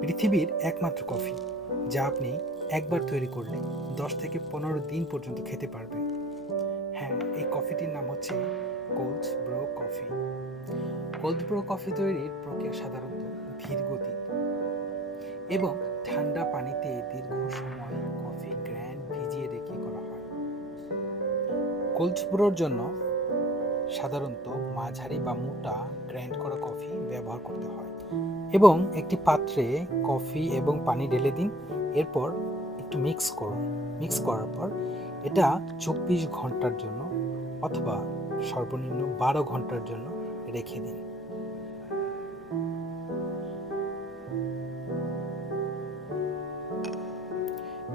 পৃথিবীর একমাত্র কফি যা আপনি একবার তৈরি করলে 10 থেকে 15 দিন পর্যন্ত খেতে পারবেন। হ্যাঁ, এই কফিটির নাম হচ্ছে cold Bru coffee. Cold Bru coffee তৈরির প্রক্রিয়া সাধারণত ধীর গতির এবং ঠান্ডা পানিতে দীর্ঘ সময় কফি গ্রাইন্ড ভিজিয়ে রেখে করা হয়। কোল্ড ব্রুর জন্য সাধারণত মাঝারি বা মোটা গ্রাইন্ড করা কফি ব্যবহার করতে হয় এবং একটি পাত্রে কফি এবং পানি ঢেলে দিন। এরপর একটু মিক্স করুন। মিক্স করার পর এটা 24 ঘন্টার জন্য অথবা সর্বনিম্ন 12 ঘন্টার জন্য রেখে দিন।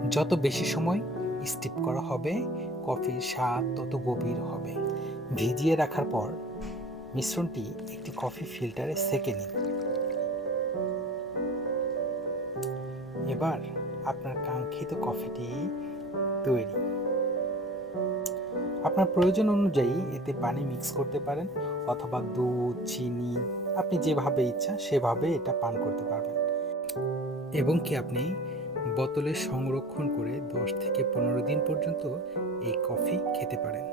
যত বেশি সময় স্টিপ করা হবে, কফির স্বাদ তত গভীর হবে। ভিজিয়ে রাখার পর মিশ্রণটি একটি কফি ফিল্টারে সেঁকে নিন। এবার আপনার কাঙ্ক্ষিত কফিটি তৈরি। আপনার প্রয়োজন অনুযায়ী এতে পানি মিক্স করতে পারেন অথবা দুধ, চিনি, আপনি যেভাবে ইচ্ছা সেভাবে এটা পান করতে পারবেন। এবং কি আপনি বোতলে সংরক্ষণ করে 10 থেকে 15 দিন পর্যন্ত এই কফি খেতে পারেন।